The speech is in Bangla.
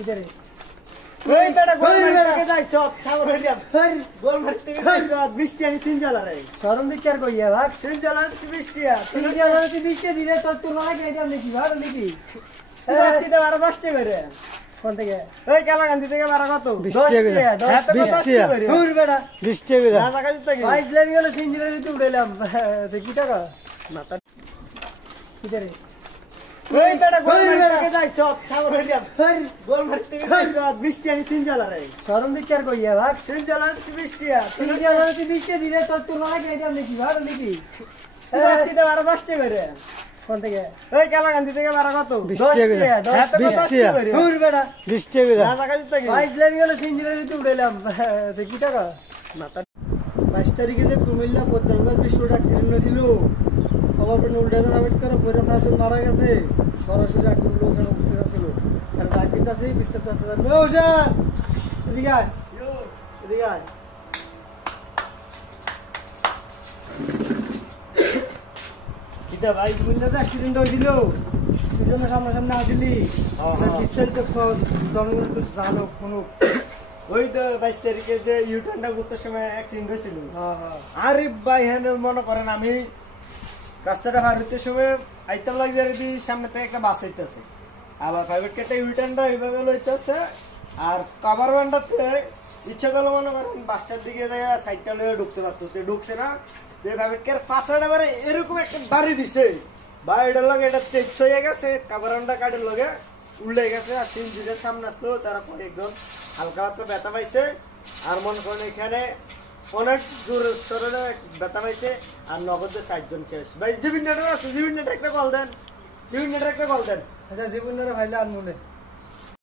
কিদারে ওই বেটা গোল মারতে যাই সব খাবার হই যাব গোল মারতে যাই সব 20 টাকা সিনজালা রে শরম দিচ্ছার কইয়া ভাত সিনজালা 20 টাকা সিনজালা তুই 20 টা দিলে তো তোর লাগে যাইতাম নাকি ভাত নাকি আজকে তো 10 টাকা করে কোন থেকে ওই কালাকান্দি থেকে 12 কত 20 টাকা 20 টাকা দূর বেটা 20 টাকা না টাকা দিতে কি বাইশ লাগি গেল সিনজালা তুই উড়াইলাম দেখি টাকা মাথা কিদারে ওই বেটা গোল মারতে যাই সব খাবার হই যাব গোল মারতে যাই সব 20 টাকা সিনজালা রে শরম দিচ্ছার কইয়া ভাত সিনজালা 20 টাকা সিনজালা তুই 20 টা দিলে তো তোর লাগে যাইতাম নাকি ভাত নাকি আজকে তো 10 টাকা করে কোন থেকে ওই কালাকান্দি থেকে 12 কত 20 টাকা দূর বেটা 20 টাকা না টাকা দিতে কি বাইশ লাগি গেল সিনজালা তুই উড়াইলাম দেখি টাকা মাথা 22 তারিখে যে কুমিল্লা পদ্মনগর বিস্ফোরণ অ্যাক্সিডেন্ট হয়েছিল খবর উল্টা আবিষ্কার করে সাথে মারা গেছে সরাসরি একজন লোক এখানে উপস্থিত ছিল আর ডাকিত আছে বিস্তারিত এদিকে আয় এদিকে আয় এটা ভাই কুমিল্লাতে অ্যাক্সিডেন্ট হয়েছিল তুই জন্য সামনাসামনি আসলি বিস্তারিত জনগণ একটু জানো কোনো ওই তো 22 তারিখে যে ইউটার্নটা করতে সময় অ্যাক্সিডেন্ট হয়েছিল আরে ভাই হ্যাঁ মনে করেন আমি রাস্তাটা পার হইতে সময় আইতাম লাগছে আর সামনে থেকে একটা বাস আইতেছে আবার প্রাইভেট কারটা ইউটার্নটা এইভাবে লইতেছে আর কভার ব্যান্ডাতে ইচ্ছা করলে মনে করেন বাসটার দিকে যায় সাইডটা লয়ে ঢুকতে পারতো ঢুকছে না যে প্রাইভেট কার পাশাটা এবারে এরকম একটা বাড়ি দিছে বাড়িটার লগে এটা চেক হয়ে গেছে কভার ব্যান্ডা কাটের লগে উল্টে গেছে আর 3 জনের সামনে আসলো তারা পরে একদম হালকা হালকা ব্যথা পাইছে আর মনে করেন এখানে অনেক জোর স্তরে ব্যথা পাইছে আর নগদে 60 জন শেষ ভাই জীবন নেটওয়ার্ক আছে জীবন নেটওয়ার্ক একটা কল দেন জীবন নেটওয়ার্ক একটা কল দেন আচ্ছা জীবনের ভাইলে আর মনে